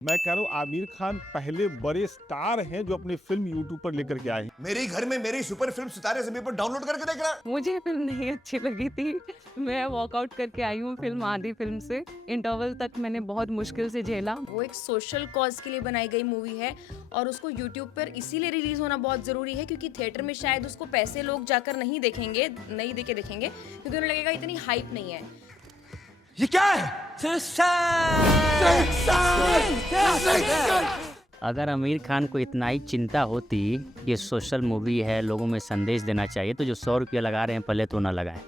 मैं कह रहा हूँ आमिर खान पहले बड़े स्टार हैं जो अपनी फिल्म यूट्यूब पर लेकर के आए हैं। मेरे ही घर में मेरी सुपर फिल्म सितारे ज़मीन पर डाउनलोड करके देख रहा है। मुझे फिल्म नहीं अच्छी लगी थी। मैं वॉकआउट करके आई हूँ फिल्म आधी फिल्म से। इंटरवल तक मैंने बहुत मुश्किल से झेला। वो एक सोशल कॉज के लिए बनाई गई मूवी है और उसको यूट्यूब पर इसीलिए रिलीज होना बहुत ज़रूरी है क्योंकि थिएटर में शायद उसको पैसे लोग जाकर नहीं देखेंगे, नहीं देके देखेंगे क्योंकि उन्हें लगेगा इतनी हाइप नहीं है। ये क्या है? अगर आमिर खान को इतना ही चिंता होती ये सोशल मूवी है, लोगों में संदेश देना चाहिए, तो जो 100 रुपया लगा रहे हैं पहले तो ना लगाएं।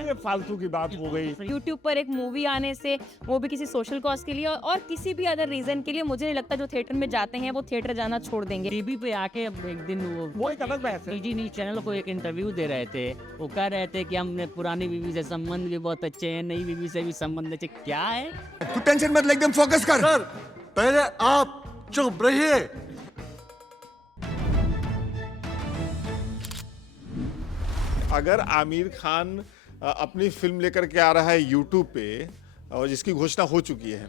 ये फालतू की बात हो गई। यूट्यूब पर एक मूवी आने से, वो भी किसी सोशल कॉज के लिए और किसी भी अदर रीजन के लिए, मुझे नहीं लगता जो थिएटर में जाते हैं वो थिएटर जाना छोड़ देंगे। टीवी पे आके अब एक दिन वो एक अलग बहस है। टीजी न्यूज चैनल को एक इंटरव्यू दे रहे थे। वो कह रहे थे कि हमने पुरानी बीवी से संबंध भी बहुत अच्छे हैं, नई बीवी से भी संबंध अच्छे। क्या है? तू टेंशन मत ले, एकदम फोकस कर। सर पहले आप चुप रहिए। अगर आमिर खान अपनी फिल्म लेकर के आ रहा है यूट्यूब पे और जिसकी घोषणा हो चुकी है,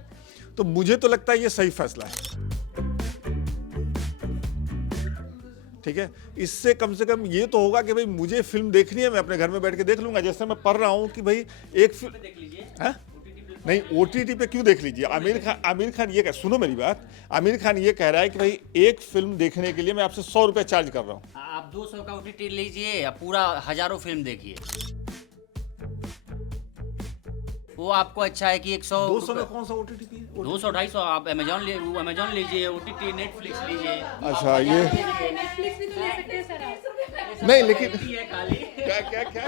तो मुझे तो लगता है ये सही फैसला है। ठीक है, इससे कम से कम ये तो होगा कि भाई मुझे फिल्म देखनी है, मैं अपने घर में बैठ के देख लूंगा। जैसे मैं पढ़ रहा हूँ कि भाई एक फिल्म देख लीजिए। नहीं, OTT पे क्यों देख लीजिए? आमिर खान ये सुनो मेरी बात। आमिर खान ये कह रहा है कि भाई एक फिल्म देखने के लिए मैं आपसे 100 रुपये चार्ज कर रहा हूँ। आप 200 का OTT लीजिए या पूरा हजारों फिल्म देखिए, वो आपको अच्छा है कि 100 200 में कौन सा OTT पे? 200 250 आप अमेजॉन लीजिए, OTT नेटफ्लिक्स लीजिए। अच्छा, ये नहीं, लेकिन क्या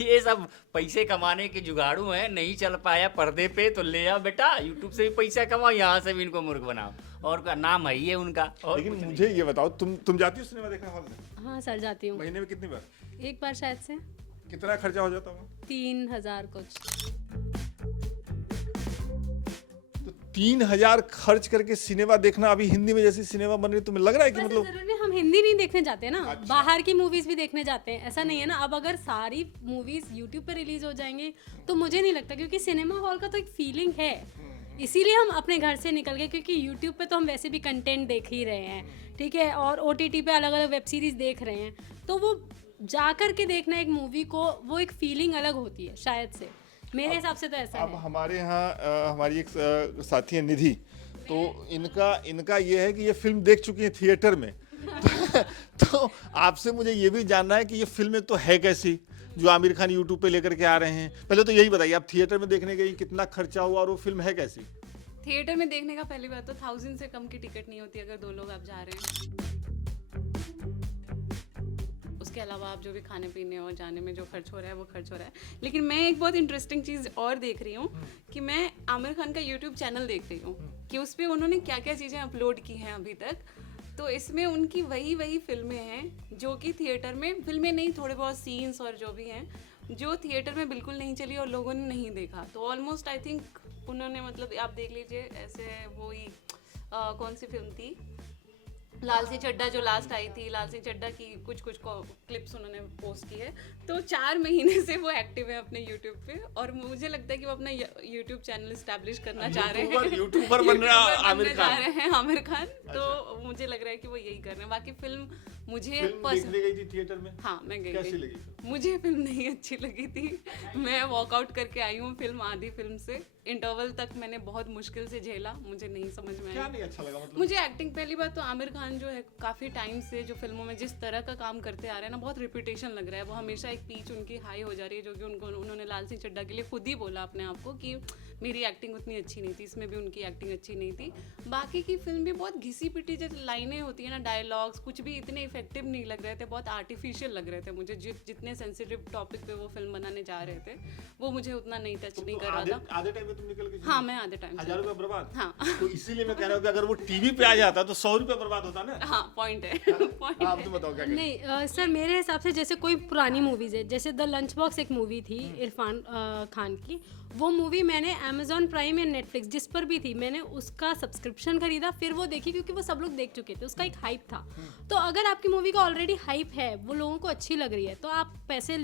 ये सब पैसे कमाने के जुगाड़ू हैं। नहीं चल पाया पर्दे पे तो ले आओ बेटा, यूट्यूब से भी पैसा कमाओ, यहाँ से भी इनको मूर्ख बनाओ। और का नाम है ये उनका। और लेकिन मुझे ये बताओ, तुम जाती हो सिनेमा देखने हॉल में? हाँ सर, जाती हूँ। महीने में कितनी बार? एक बार शायद से। कितना खर्चा हो जाता होगा? 3000 कुछ। तो 3000 खर्च करके सिनेमा देखना, अभी हिंदी में जैसी सिनेमा बन रही है, तुम्हें लग रहा है कि वैसे मतलब जरूरी नहीं हम हिंदी नहीं देखने जाते हैं ना। अच्छा। बाहर की मूवीज भी देखने जाते हैं, ऐसा नहीं है ना। अब अगर सारी मूवीज यूट्यूब पे रिलीज हो जाएंगी तो मुझे नहीं लगता, क्योंकि सिनेमा हॉल का तो एक फीलिंग है। इसीलिए हम अपने घर से निकल गए, क्योंकि यूट्यूब पे तो हम वैसे भी कंटेंट देख ही रहे हैं, ठीक है, और OTT पे अलग अलग वेब सीरीज देख रहे हैं, तो वो जा कर के देखना एक मूवी को, वो एक फीलिंग अलग होती है शायद से। मेरे हिसाब से तो ऐसा अब है। हमारे यहाँ हमारी एक साथी है निधि, तो इनका ये है कि ये फिल्म देख चुकी है थिएटर में। तो आपसे मुझे ये भी जानना है कि ये फिल्म तो है कैसी जो आमिर खान यूट्यूब पे लेकर के आ रहे हैं। पहले तो यही बताइए, आप थिएटर में देखने गई, कितना खर्चा हुआ और वो फिल्म है कैसी? थिएटर में देखने का पहली बात तो 1000 से कम की टिकट नहीं होती अगर 2 लोग आप जा रहे हैं। उसके अलावा आप जो भी खाने पीने और जाने में जो खर्च हो रहा है वो खर्च हो रहा है। लेकिन मैं एक बहुत इंटरेस्टिंग चीज़ और देख रही हूँ कि मैं आमिर खान का यूट्यूब चैनल देख रही हूँ कि उस पर उन्होंने क्या क्या चीज़ें अपलोड की हैं अभी तक। तो इसमें उनकी वही फिल्में हैं जो कि थिएटर में, फिल्में नहीं, थोड़े बहुत सीन्स और जो भी हैं जो थिएटर में बिल्कुल नहीं चली और लोगों ने नहीं देखा। तो ऑलमोस्ट आई थिंक उन्होंने, मतलब आप देख लीजिए ऐसे, वो ही कौन सी फिल्म थी, लाल सिंह चड्ढा जो लास्ट आई थी, लाल सिंह चड्ढा की कुछ क्लिप्स उन्होंने पोस्ट की है। तो 4 महीने से वो एक्टिव है अपने यूट्यूब पे और मुझे लगता है कि वो अपना यूट्यूब चैनल इस्टेब्लिश करना चाह रहे हैं। यूट्यूबर बन रहा है आमिर खान। रहे हैं आमिर खान। तो मुझे लग रहा है कि वो यही कर रहे हैं। बाकी फिल्म मुझे देखने गई थी थिएटर में? हाँ, मैं गई कैसी थी। लगी? मुझे फिल्म नहीं अच्छी लगी थी। मैं वॉकआउट करके आई हूँ फिल्म आधी फिल्म से। इंटरवल तक मैंने बहुत मुश्किल से झेला, मुझे नहीं समझ में क्या आया। नहीं अच्छा लगा मतलब? मुझे एक्टिंग, पहली बात तो आमिर खान जो है काफ़ी टाइम से जो फिल्मों में जिस तरह का काम करते आ रहे हैं ना, बहुत रिपीटेशन लग रहा है। वो हमेशा एक पीच उनकी हाई हो जा रही है, जो कि उन्होंने लाल सिंह चड्ढा के लिए खुद ही बोला अपने आप को कि मेरी एक्टिंग उतनी अच्छी नहीं थी, इसमें भी उनकी एक्टिंग अच्छी नहीं थी। बाकी की फिल्म भी बहुत घिसी पिटी जैसे लाइनें होती है ना, डायलॉग्स कुछ भी इतने इफेक्टिव नहीं लग रहे थे, बहुत आर्टिफिशियल लग रहे थे मुझे। जितने सेंसिटिव टॉपिक पे वो फिल्म बनाने जा रहे थे वो मुझे उतना नहीं टच नहीं कर रहा था। आधे टाइम में तुम निकल गई? हाँ, मैं आधे टाइम 1000 रुपये बर्बाद। हाँ। तो इसीलिए मैं कह रहा हूँ कि अगर वो टीवी पे आ जाता तो 100 रुपये बर्बाद होता ना। हाँ, पॉइंट है। आप तो बताओ क्या? नहीं सर, मेरे हिसाब से जैसे कोई पुरानी मूवीज है, जैसे द लंच बॉक्स एक मूवी थी इरफान खान की, वो मूवी मैंने अमेजॉन प्राइम या नेटफ्लिक्स जिस पर भी थी, मैंने उसका सब्सक्रिप्शन खरीदा, फिर वो देखी, क्योंकि वो सब लोग देख चुके थे, उसका एक हाइप था। तो अगर आपकी मूवी का ऑलरेडी हाइप है, वो लोगों को अच्छी लग रही है, तो आप पैसे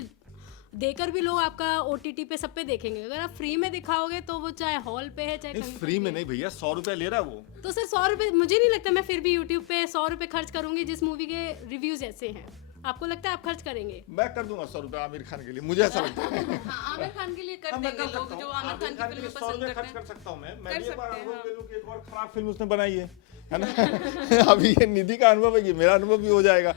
देकर भी लोग आपका OTT पे सब पे देखेंगे। अगर आप फ्री में दिखाओगे तो वो चाहे हॉल पे है चाहे नहीं कहीं फ्री में नहीं भैया, 100 रुपया ले रहा है वो। तो सर 100 रुपये मुझे नहीं लगता मैं फिर भी यूट्यूब पे 100 रुपये खर्च करूंगी जिस मूवी के रिव्यूज ऐसे हैं। आपको लगता है आप खर्च करेंगे? मैं कर दूंगा 100 रुपया आमिर खान के लिए, मुझे ऐसा लगता है। हाँ, आमिर खान के लिए कर मैं देंगे कर लोग सकता जो हूँ, आमिर खान की के लिए फिल्में 100 पसंद रुपये करते खर्च हैं। कर सकता हूँ मैं कर भी एक बार सकते हैं, अनुभव ले लूं कि एक और खराब फिल्म उसने बनाई है ना। अभी ये निधि का अनुभव है, ये मेरा अनुभव भी हो जाएगा।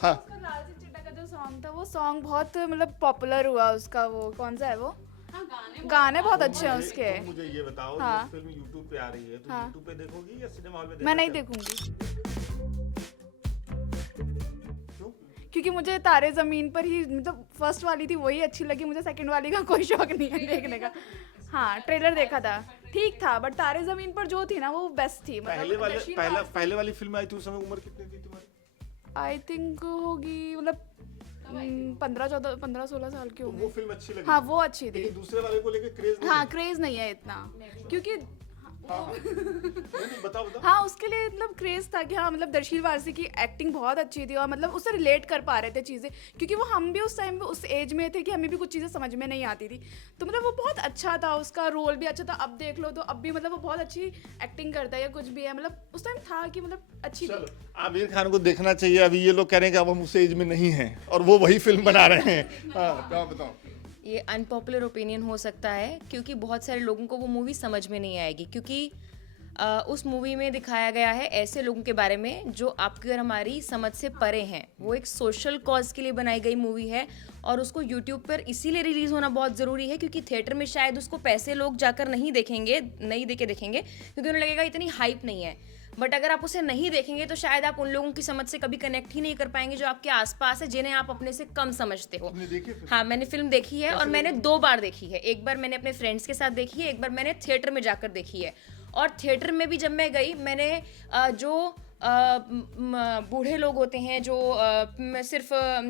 हाँ उसका लाल सिंह चड्ढा का जो सॉन्ग था वो सॉन्ग बहुत मतलब पॉपुलर हुआ उसका, वो कौन सा है वो हाँ, गाने बहुत अच्छे हैं उसके। तुम मुझे ये बताओ, हाँ। ये फिल्म YouTube पे आ रही है तो हाँ। YouTube पे देखोगी या सिनेमा हॉल में मैं नहीं देखना देखूंगी क्यों? क्योंकि मुझे तारे जमीन पर ही मतलब फर्स्ट वाली थी वही अच्छी लगी मुझे, सेकंड वाली का कोई शौक नहीं है देखने का। हाँ ट्रेलर देखा था, ठीक था, बट तारे जमीन पर जो थी ना वो बेस्ट थी। पहले वाली फिल्म आई थी उस समय उम्र कितनी थी तुम्हारी? आई थिंक होगी मतलब 15-16 साल की तो होगी। वो फिल्म अच्छी लगी? हाँ वो अच्छी थी। लेकिन दूसरे वाले को लेके क्रेज नहीं हाँ क्रेज नहीं है इतना, क्योंकि नहीं, बताओ बताओ। हाँ उसके लिए मतलब क्रेज था कि हाँ मतलब दर्शील वारसी की एक्टिंग बहुत अच्छी थी और मतलब उससे रिलेट कर पा रहे थे चीज़ें, क्योंकि वो हम भी उस टाइम पे उस एज में थे कि हमें भी कुछ चीज़ें समझ में नहीं आती थी, तो मतलब वो बहुत अच्छा था, उसका रोल भी अच्छा था। अब देख लो तो अब भी मतलब वो बहुत अच्छी एक्टिंग करता है या कुछ भी है, मतलब उस टाइम था कि मतलब अच्छी। चलो आमिर खान को देखना चाहिए। अभी ये लोग कह रहे हैं कि अब हम उस एज में नहीं हैं और वो वही फिल्म बना रहे हैं। हाँ बताओ। ये अनपॉपुलर ओपिनियन हो सकता है क्योंकि बहुत सारे लोगों को वो मूवी समझ में नहीं आएगी, क्योंकि उस मूवी में दिखाया गया है ऐसे लोगों के बारे में जो आपकी और हमारी समझ से परे हैं। वो एक सोशल कॉज के लिए बनाई गई मूवी है और उसको यूट्यूब पर इसीलिए रिलीज़ होना बहुत ज़रूरी है क्योंकि थिएटर में शायद उसको पैसे लोग जाकर नहीं देके देखेंगे क्योंकि उन्हें लगेगा इतनी हाइप नहीं है। बट अगर आप उसे नहीं देखेंगे तो शायद आप उन लोगों की समझ से कभी कनेक्ट ही नहीं कर पाएंगे जो आपके आसपास है, जिन्हें आप अपने से कम समझते हो। हाँ मैंने फिल्म देखी है और मैंने 2 बार देखी है। एक बार मैंने अपने फ्रेंड्स के साथ देखी है, एक बार मैंने थिएटर में जाकर देखी है। और थिएटर में भी जब मैं गई मैंने जो बूढ़े लोग होते हैं जो सिर्फ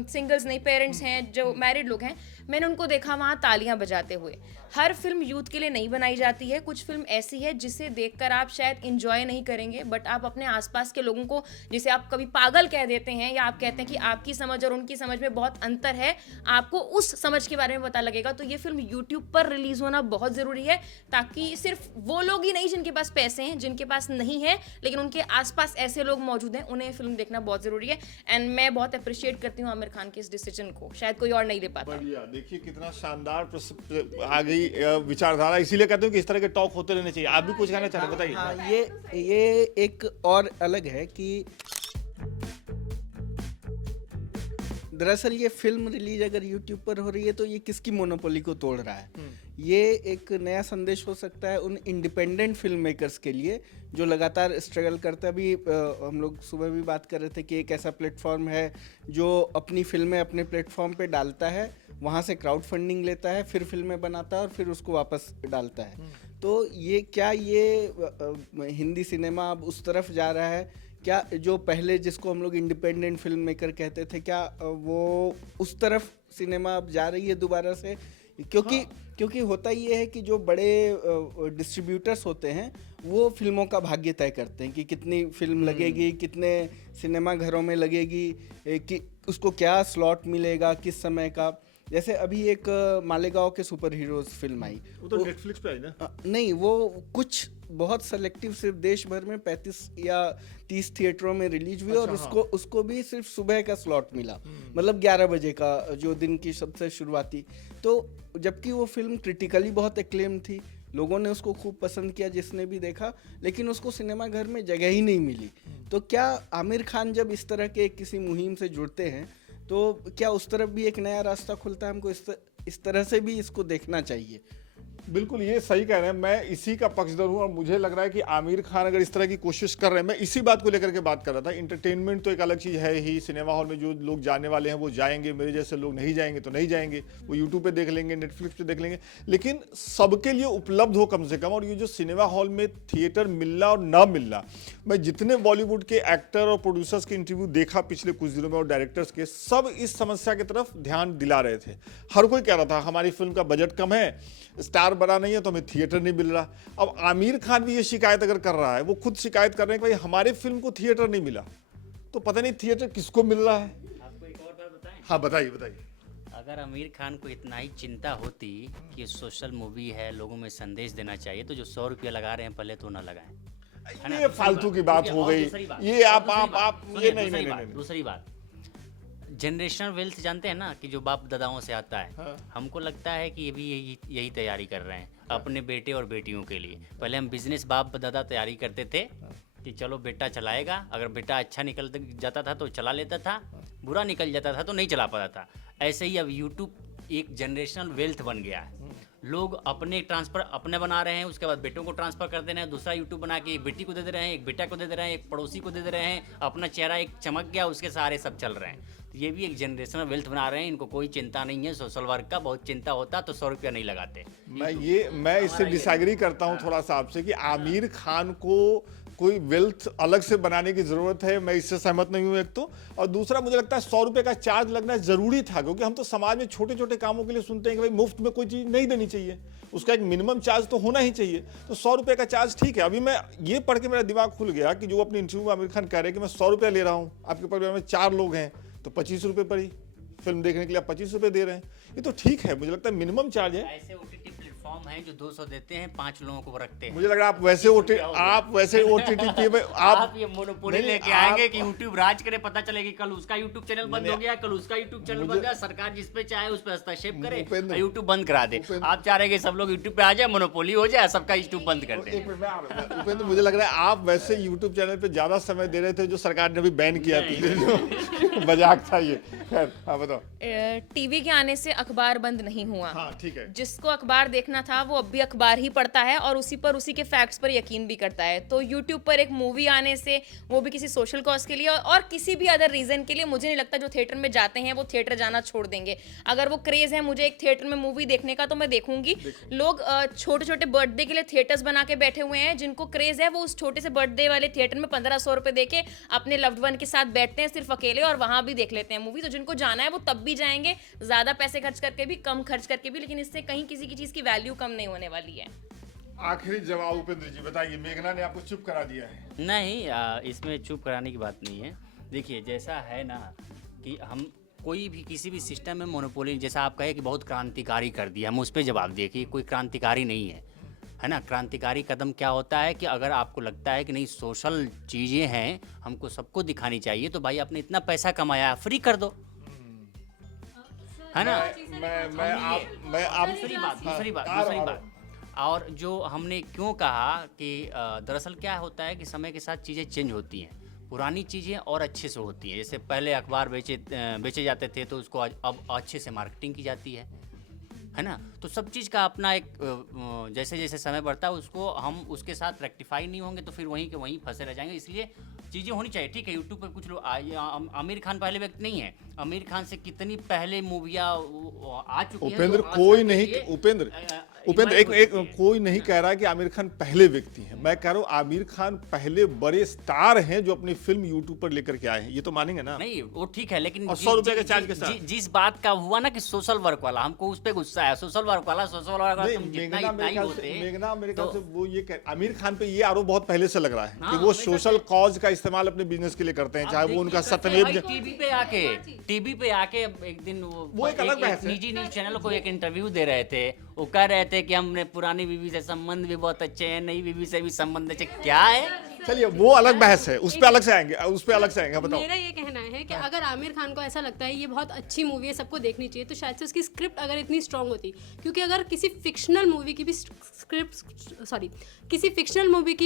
सिंगल्स नहीं, पेरेंट्स हैं जो मैरिड लोग हैं, मैंने उनको देखा वहाँ तालियां बजाते हुए। हर फिल्म यूथ के लिए नहीं बनाई जाती है, कुछ फिल्म ऐसी है जिसे देखकर आप शायद इंजॉय नहीं करेंगे बट आप अपने आसपास के लोगों को, जिसे आप कभी पागल कह देते हैं या आप कहते हैं कि आपकी समझ और उनकी समझ में बहुत अंतर है, आपको उस समझ के बारे में पता लगेगा। तो ये फिल्म यूट्यूब पर रिलीज होना बहुत ज़रूरी है ताकि सिर्फ वो लोग ही नहीं जिनके पास पैसे हैं, जिनके पास नहीं है लेकिन उनके आसपास ऐसे लोग मौजूद हैं, उन्हें फिल्म देखना बहुत ज़रूरी है। एंड मैं बहुत अप्रिशिएट करती हूँ आमिर खान के इस डिसीजन को, शायद कोई और नहीं ले पाता। बढ़िया, देखिए कितना शानदार आ गई विचारधारा। इसीलिए कहते हैं कि इस तरह के टॉक होते रहने चाहिए। आप भी कुछ कहना चाह रहे हैं, बताइए। हाँ ये एक और अलग है कि दरअसल ये फिल्म रिलीज अगर यूट्यूब पर हो रही है तो ये किसकी मोनोपोली को तोड़ रहा है। ये एक नया संदेश हो सकता है उन इंडिपेंडेंट फिल्म मेकर्स के लिए जो लगातार स्ट्रगल करता है। अभी हम लोग सुबह भी बात कर रहे थे कि एक ऐसा प्लेटफॉर्म है जो अपनी फिल्में अपने प्लेटफॉर्म पे डालता है, वहाँ से क्राउड फंडिंग लेता है, फिर फिल्में बनाता है और फिर उसको वापस डालता है। तो ये क्या ये हिंदी सिनेमा अब उस तरफ जा रहा है क्या, जो पहले जिसको हम लोग इंडिपेंडेंट फिल्म मेकर कहते थे, क्या वो उस तरफ सिनेमा अब जा रही है दोबारा से? क्योंकि होता ये है कि जो बड़े डिस्ट्रीब्यूटर्स होते हैं वो फिल्मों का भाग्य तय करते हैं कि कितनी फिल्म लगेगी, कितने सिनेमा घरों में लगेगी, कि उसको क्या स्लॉट मिलेगा, किस समय का। जैसे अभी एक मालेगांव के सुपर हीरोज फिल्म आई, वो तो नेटफ्लिक्स पे आई ना? नहीं, वो कुछ बहुत सेलेक्टिव सिर्फ देश भर में 35 या 30 थिएटरों में रिलीज हुई। और उसको भी सिर्फ सुबह का स्लॉट मिला, मतलब 11 बजे का, जो दिन की सबसे शुरुआती। तो जबकि वो फिल्म क्रिटिकली बहुत एक्लेम थी, लोगों ने उसको खूब पसंद किया जिसने भी देखा, लेकिन उसको सिनेमा घर में जगह ही नहीं मिली। तो क्या आमिर खान जब इस तरह के किसी मुहिम से जुड़ते हैं तो क्या उस तरफ भी एक नया रास्ता खुलता है? हमको इस तरह से भी इसको देखना चाहिए। बिल्कुल, ये सही कह रहे हैं। मैं इसी का पक्षधर हूँ और मुझे लग रहा है कि आमिर खान अगर इस तरह की कोशिश कर रहे हैं, मैं इसी बात को लेकर के बात कर रहा था। इंटरटेनमेंट तो एक अलग चीज़ है ही, सिनेमा हॉल में जो लोग जाने वाले हैं वो जाएंगे, मेरे जैसे लोग नहीं जाएंगे तो नहीं जाएंगे, वो यूट्यूब पे देख लेंगे, नेटफ्लिक्स पे देख लेंगे, लेकिन सबके लिए उपलब्ध हो कम से कम। और ये जो सिनेमा हॉल में थिएटर मिलना और ना मिलना, मैं जितने बॉलीवुड के एक्टर और प्रोड्यूसर्स के इंटरव्यू देखा पिछले कुछ दिनों में और डायरेक्टर्स के, सब इस समस्या की तरफ ध्यान दिला रहे थे। हर कोई कह रहा था हमारी फिल्म का बजट कम है, स्टार बड़ा नहीं है, तो हमें थिएटर नहीं मिल रहा। अब आमिर खान भी ये शिकायत अगर कर रहा है, वो खुद शिकायत कर रहे हैं कि भाई हमारे फिल्म को थिएटर नहीं मिला, तो पता नहीं थिएटर किसको मिल रहा है। आपको एक और बात बताएं? हाँ बताइए बताइए। अगर आमिर खान को इतना ही चिंता होती कि ये सोशल मूवी है, लोगों में संदेश देना चाहिए, तो जो 100 रुपया लगा रहे हैं पहले तो ना लगाएं, है ना? ये फालतू की बात हो गई, ये आप ये नहीं। दूसरी बात, जनरेशनल वेल्थ जानते हैं ना, कि जो बाप दादाओं से आता है। हाँ। हमको लगता है कि ये भी यही तैयारी कर रहे हैं अपने बेटे और बेटियों के लिए। पहले हम बिजनेस बाप दादा तैयारी करते थे कि चलो बेटा चलाएगा, अगर बेटा अच्छा निकल जाता था तो चला लेता था, बुरा निकल जाता था तो नहीं चला पाता था। ऐसे ही अब यूट्यूब एक जनरेशनल वेल्थ बन गया है। लोग अपने ट्रांसफ़र अपने बना रहे हैं, उसके बाद बेटों को ट्रांसफ़र कर दे रहे हैं, दूसरा यूट्यूब बना के एक बेटी को दे दे रहे हैं, एक बेटा को दे दे रहे हैं, एक पड़ोसी को दे दे रहे हैं, अपना चेहरा एक चमक गया उसके सहारे सब चल रहे हैं। तो ये भी एक जनरेशनल वेल्थ बना रहे हैं। इनको कोई चिंता नहीं है सोशल वर्क का, बहुत चिंता होता तो 100 रुपया नहीं लगाते। मैं इससे डिसएग्री करता हूँ थोड़ा सा आपसे कि आमिर खान को कोई वेल्थ अलग से बनाने की ज़रूरत है, मैं इससे सहमत नहीं हूँ एक तो। और दूसरा, मुझे लगता है 100 रुपये का चार्ज लगना ज़रूरी था, क्योंकि हम तो समाज में छोटे छोटे कामों के लिए सुनते हैं कि भाई मुफ्त में कोई चीज़ नहीं देनी चाहिए, उसका एक मिनिमम चार्ज तो होना ही चाहिए। तो 100 रुपये का चार्ज ठीक है। अभी मैं ये पढ़ के मेरा दिमाग खुल गया कि जो अपने इंटरव्यू में आमिर खान कह रहे हैं कि मैं 100 रुपया ले रहा हूँ, आपके परिवार में 4 लोग हैं तो 25 रुपये पड़ी, फिल्म देखने के लिए आप 25 रुपये दे रहे हैं, ये तो ठीक है। मुझे लगता है मिनिमम चार्ज है। ऐसे OTT प्लेटफॉर्म हैं जो 200 देते हैं, 5 लोगों को रखते हैं। मुझे लग रहा है आप वैसे OTT पे आप ये मोनोपोली लेके आएंगे कि यूट्यूब राज करे, पता चलेगी कल उसका यूट्यूब चैनल बंद हो गया, कल उसका यूट्यूब चैनल बंद हो गया, सरकार जिस पे चाहे उस पे हस्तक्षेप करे और यूट्यूब बंद करा दे। आप चाह रहे हैं कि सब लोग यूट्यूब पे आ जाए, मोनोपोली हो जाए, सबका यूट्यूब बंद कर दे। उपेंद्र, मुझे लग रहा है आप वैसे यूट्यूब चैनल पे ज्यादा समय दे रहे थे जो सरकार ने अभी बैन किया था। मजाक था ये। खैर, हाँ बताओ। टीवी के आने से अखबार बंद नहीं हुआ। हाँ ठीक है। जिसको अखबार देखना था वो अब भी अखबार ही पढ़ता है और उसी के फैक्ट्स पर यकीन भी करता है। तो यूट्यूब पर एक मूवी आने से, वो भी किसी सोशल कॉज के लिए और किसी भी अदर रीजन के लिए, मुझे नहीं लगता जो थिएटर में जाते हैं वो थिएटर जाना छोड़ देंगे। अगर वो क्रेज है मुझे एक थिएटर में मूवी देखने का, तो मैं देखूंगी। लोग छोटे छोटे बर्थडे के लिए थिएटर्स बना के बैठे हुए हैं। जिनको क्रेज है वो उस छोटे से बर्थडे वाले थिएटर में 1500 रुपए दे के अपने लव्ड वन के साथ बैठते हैं सिर्फ अकेले, और वहां भी देख लेते हैं मूवी। तो जिनको जाना है वो तब भी जाएंगे, ज्यादा पैसे खर्च करके भी, कम खर्च करके भी, लेकिन इससे कहीं किसी की चीज की वैल्यू कम नहीं होने वाली है। आखिरी जवाब उपेंद्र जी बताइए, मेघना ने आपको चुप करा दिया है। नहीं, इसमें चुप कराने की बात नहीं है। देखिए, जैसा है ना कि हम कोई भी किसी भी सिस्टम में मोनोपोली, जैसा आप कहे कि बहुत क्रांतिकारी कर दिया, हम उस पर जवाब दिए कि कोई क्रांतिकारी नहीं है ना। क्रांतिकारी कदम क्या होता है कि अगर आपको लगता है कि नहीं सोशल चीज़ें हैं, हमको सबको दिखानी चाहिए, तो भाई आपने इतना पैसा कमाया, फ्री कर दो, है ना। दूसरी बात और जो हमने क्यों कहा कि दरअसल क्या होता है कि समय के साथ चीज़ें चेंज होती हैं, पुरानी चीज़ें और अच्छे से होती हैं। जैसे पहले अखबार बेचे जाते थे तो उसको अब अच्छे से मार्केटिंग की जाती है ना। तो सब चीज़ का अपना एक जैसे जैसे समय बढ़ता है उसको हम उसके साथ रेक्टिफाई नहीं होंगे तो फिर वहीं के वहीं फंसे रह जाएंगे। इसलिए चीज़ें होनी चाहिए। ठीक है, यूट्यूब पर कुछ लोग आमिर खान पहले व्यक्ति नहीं है, आमिर खान से कितनी पहले मूवियाँ आ चुकी हैं। उपेंद्र कोई नहीं, उपेंद्र एक कोई नहीं कह रहा कि आमिर खान पहले व्यक्ति हैं। मैं कह रहा हूँ आमिर खान पहले बड़े स्टार हैं जो अपनी फिल्म यूट्यूब पर लेकर के आए हैं, ये तो मानेंगे ना। नहीं वो ठीक है, लेकिन 100 रुपए के चार्ज के साथ जिस बात का हुआ ना कि सोशल वर्क वाला, हमको उस पर गुस्सा है। सोशल वर्क वाला तुम जितना इतना ही होते। मेघना मेरे ख्याल से वो ये आमिर खान पे ये आरोप बहुत पहले से लग रहा है कि वो सोशल कॉज का इस्तेमाल अपने बिजनेस के लिए करते हैं, चाहे वो उनका सत्यमेव। टीवी पे आके एक दिन वो एक अलग बहस है। निजी न्यूज चैनल को एक इंटरव्यू दे रहे थे, वो कह रहे थे कि हमने पुरानी बीवी से संबंध भी बहुत अच्छे हैं, नई बीवी से भी संबंध अच्छे। क्या है, चलिए वो अलग बहस है, उस पे अलग से आएंगे, बताओ। मेरा ये कहना है कि अगर आमिर खान को ऐसा लगता है ये बहुत अच्छी मूवी है, सबको देखनी चाहिए, तो शायद से उसकी स्क्रिप्ट अगर इतनी स्ट्रांग होती, क्योंकि अगर किसी फिक्शनल मूवी की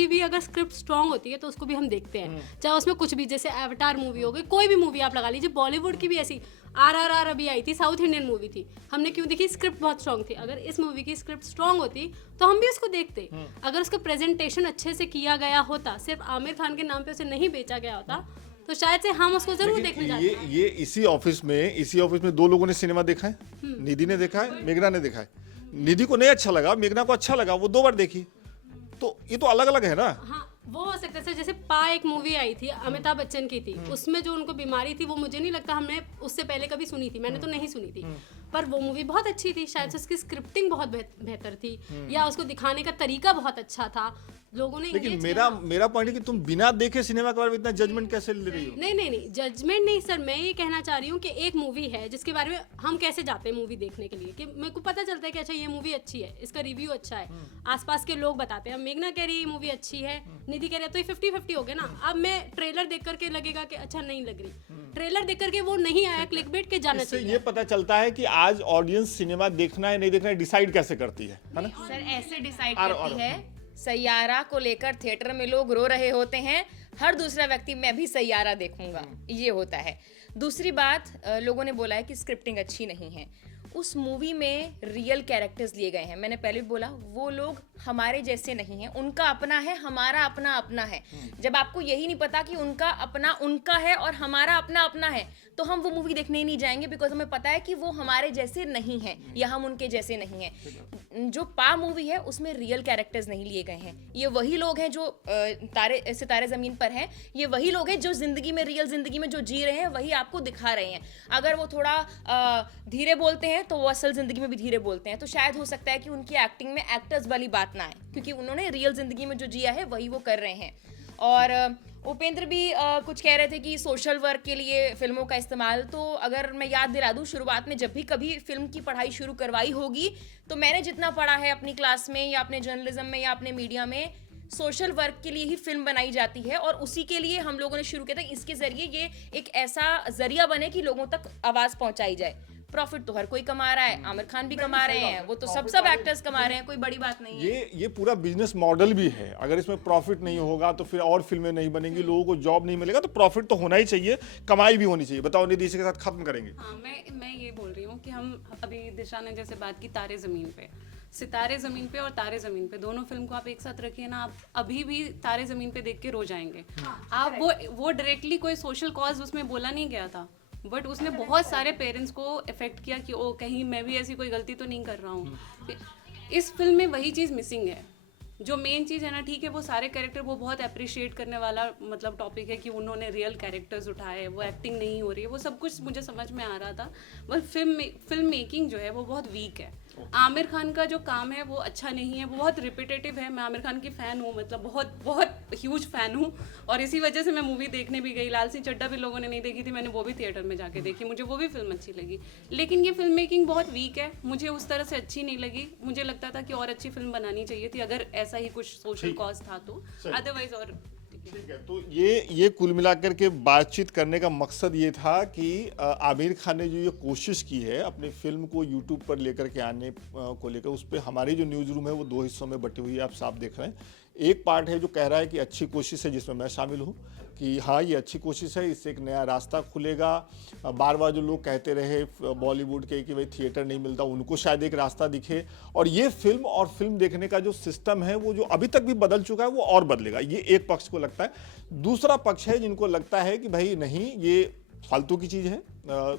भी अगर स्क्रिप्ट स्ट्रांग होती है तो उसको भी हम देखते हैं, चाहे उसमें कुछ भी, जैसे एवटार मूवी हो गई, कोई भी मूवी आप लगा लीजिए। बॉलीवुड की भी ऐसी RRR अभी आई थी, साउथ इंडियन मूवी थी, हमने क्यों देखी? स्क्रिप्ट बहुत स्ट्रांग थी। अगर इस मूवी की स्क्रिप्ट स्ट्रांग होती तो हम भी उसको देखते। अगर उसका प्रेजेंटेशन अच्छे से किया गया होता, सिर्फ आमिर खान के नाम पे उसे नहीं बेचा गया होता, तो शायद से हम उसको जरूर देखने जाते। ये इसी ऑफिस में 2 लोगों ने सिनेमा देखा है, निधि ने देखा है, मेघना ने देखा है। निधि को नहीं अच्छा लगा, मेघना को अच्छा लगा, वो 2 बार देखी। तो ये तो अलग अलग है ना। हाँ, वो हो सकता है। जैसे पा एक मूवी आई थी, अमिताभ बच्चन की थी, उसमें जो उनको बीमारी थी वो मुझे नहीं लगता हमने उससे पहले कभी सुनी थी, मैंने तो नहीं सुनी थी, पर वो मूवी बहुत अच्छी थी। शायद से उसकी स्क्रिप्टिंग बहुत बेहतर थी, या उसको दिखाने का तरीका बहुत अच्छा था। लोगों ने लेकिन ये मेरा पॉइंट है कि तुम बिना देखे सिनेमा के बारे में इतना जजमेंट कैसे ले रही हो? नहीं जजमेंट नहीं सर, मैं ये कहना चाह रही हूँ कि एक मूवी है जिसके बारे में हम कैसे जाते हैं मूवी देखने के लिए, कि मेरे को पता चलता है कि अच्छा ये मूवी अच्छी है, इसका रिव्यू अच्छा है, आसपास के लोग बताते हैं, मेघना कह रही है ये मूवी अच्छी है, निधि कह रही है, तो ये 50-50 हो गया ना। अब मैं ट्रेलर देख करके लगेगा कि अच्छा नहीं लग रही, ट्रेलर देख करके वो नहीं आया क्लिकबेट के जाना इससे चाहिए। ये पता चलता है कि आज ऑडियंस सिनेमा देखना है नहीं देखना है डिसाइड कैसे करती है ना? सर ऐसे डिसाइड और- करती है, सैयारा को लेकर थिएटर में लोग रो रहे होते हैं, हर दूसरा व्यक्ति मैं भी सैयारा देखूंगा, ये होता है। दूसरी बात, लोगों ने बोला है कि स्क्रिप्टिंग अच्छी नहीं है। उस मूवी में रियल कैरेक्टर्स लिए गए हैं, मैंने पहले भी बोला वो लोग हमारे जैसे नहीं हैं, उनका अपना है, हमारा अपना अपना है। जब आपको यही नहीं पता कि उनका अपना उनका है और हमारा अपना अपना है, तो हम वो मूवी देखने ही नहीं जाएंगे, बिकॉज हमें पता है कि वो हमारे जैसे नहीं हैं या हम उनके जैसे नहीं हैं। जो पा मूवी है उसमें रियल कैरेक्टर्स नहीं लिए गए हैं, ये वही लोग हैं जो सितारे ज़मीन पर हैं, ये वही लोग हैं जो ज़िंदगी में, रियल ज़िंदगी में जो जी रहे हैं वही आपको दिखा रहे हैं। अगर वो थोड़ा धीरे बोलते हैं तो वो असल ज़िंदगी में भी धीरे बोलते हैं, तो शायद हो सकता है कि उनकी एक्टिंग में एक्टर्स वाली बात ना आए, क्योंकि उन्होंने रियल ज़िंदगी में जो जिया है वही वो कर रहे हैं। और उपेंद्र भी कुछ कह रहे थे कि सोशल वर्क के लिए फिल्मों का इस्तेमाल, तो अगर मैं याद दिला दूं, शुरुआत में जब भी कभी फिल्म की पढ़ाई शुरू करवाई होगी, तो मैंने जितना पढ़ा है अपनी क्लास में या अपने जर्नलिज्म में या अपने मीडिया में, सोशल वर्क के लिए ही फिल्म बनाई जाती है और उसी के लिए हम लोगों ने शुरू किया था। इसके जरिए ये एक ऐसा जरिया बने कि लोगों तक आवाज़ पहुंचाई जाए। प्रॉफिट तो हर कोई कमा रहा है, आमिर खान भी कमा रहे हैं, वो तो सब एक्टर्स कमा रहे हैं, कोई बड़ी बात नहीं है। ये पूरा बिजनेस मॉडल भी है। अगर इसमें प्रॉफिट नहीं होगा तो फिर और फिल्में नहीं बनेंगी, लोगों को जॉब नहीं मिलेगा, तो प्रॉफिट तो होना ही चाहिए, कमाई भी होनी चाहिए। बताओ निधि, इसके साथ खत्म करेंगे। हाँ, मैं ये बोल रही हूँ कि हम अभी दिशा ने जैसे बात की तारे ज़मीन पे, सितारे ज़मीन पे और तारे ज़मीन पे, दोनों फिल्म को आप एक साथ रखिए ना, आप अभी भी तारे ज़मीन पे देख के रो जाएंगे। आप वो डायरेक्टली कोई सोशल कॉज उसमें बोला नहीं गया था, बट उसने बहुत सारे पेरेंट्स को इफेक्ट किया कि ओ कहीं मैं भी ऐसी कोई गलती तो नहीं कर रहा हूँ। इस फिल्म में वही चीज़ मिसिंग है। जो मेन चीज़ है ना, ठीक है वो सारे कैरेक्टर वो बहुत अप्रिशिएट करने वाला मतलब टॉपिक है कि उन्होंने रियल कैरेक्टर्स उठाए, वो एक्टिंग नहीं हो रही है, वो सब कुछ मुझे समझ में आ रहा था, बट फिल्म मेकिंग जो है वो बहुत वीक है। आमिर खान का जो काम है वो अच्छा नहीं है, वो बहुत रिपीटेटिव है। मैं आमिर खान की फ़ैन हूँ, मतलब बहुत बहुत ह्यूज फ़ैन हूँ, और इसी वजह से मैं मूवी देखने भी गई। लाल सिंह चड्ढा भी लोगों ने नहीं देखी थी, मैंने वो भी थिएटर में जाके देखी, मुझे वो भी फिल्म अच्छी लगी। लेकिन ये फिल्म मेकिंग बहुत वीक है, मुझे उस तरह से अच्छी नहीं लगी। मुझे लगता था कि और अच्छी फिल्म बनानी चाहिए थी, अगर ऐसा ही कुछ सोशल कॉज था तो, अदरवाइज और ठीक है। तो ये कुल मिलाकर के बातचीत करने का मकसद ये था कि आमिर खान ने जो ये कोशिश की है अपनी फिल्म को यूट्यूब पर लेकर के आने को लेकर, उस पर हमारी जो न्यूज़ रूम है वो 2 हिस्सों में बटी हुई है, आप साफ देख रहे हैं। एक पार्ट है जो कह रहा है कि अच्छी कोशिश है, जिसमें मैं शामिल हूँ, कि हाँ ये अच्छी कोशिश है, इससे एक नया रास्ता खुलेगा। बार बार जो लोग कहते रहे बॉलीवुड के कि भाई थिएटर नहीं मिलता, उनको शायद एक रास्ता दिखे, और ये फिल्म और फिल्म देखने का जो सिस्टम है वो जो अभी तक भी बदल चुका है वो और बदलेगा, ये एक पक्ष को लगता है। दूसरा पक्ष है जिनको लगता है कि भाई नहीं, ये फालतू की चीज़ है,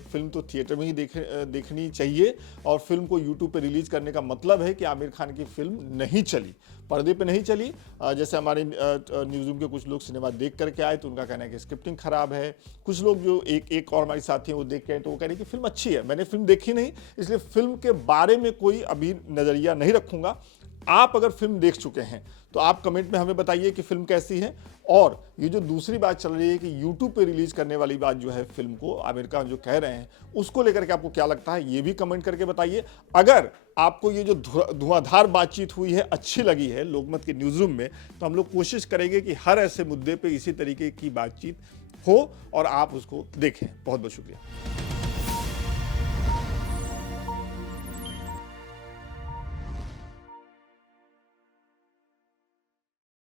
फिल्म तो थिएटर में ही देखनी चाहिए, और फिल्म को यूट्यूब पे रिलीज करने का मतलब है कि आमिर खान की फिल्म नहीं चली, पर्दे पे नहीं चली। जैसे हमारे न्यूज़ रूम के कुछ लोग सिनेमा देख करके आए तो उनका कहना है कि स्क्रिप्टिंग खराब है। कुछ लोग जो एक और हमारे साथी हैं वो देख के आए तो वो कह रहे हैं कि फिल्म अच्छी है। मैंने फिल्म देखी नहीं, इसलिए फिल्म के बारे में कोई अभी नज़रिया नहीं रखूँगा। आप अगर फिल्म देख चुके हैं तो आप कमेंट में हमें बताइए कि फिल्म कैसी है, और ये जो दूसरी बात चल रही है कि यूट्यूब पे रिलीज करने वाली बात जो है फिल्म को आमिर खान जो कह रहे हैं उसको लेकर के आपको क्या लगता है, ये भी कमेंट करके बताइए। अगर आपको ये जो धुआंधार बातचीत हुई है अच्छी लगी है लोकमत के न्यूज़ रूम में, तो हम लोग कोशिश करेंगे कि हर ऐसे मुद्दे पे इसी तरीके की बातचीत हो और आप उसको देखें। बहुत बहुत शुक्रिया।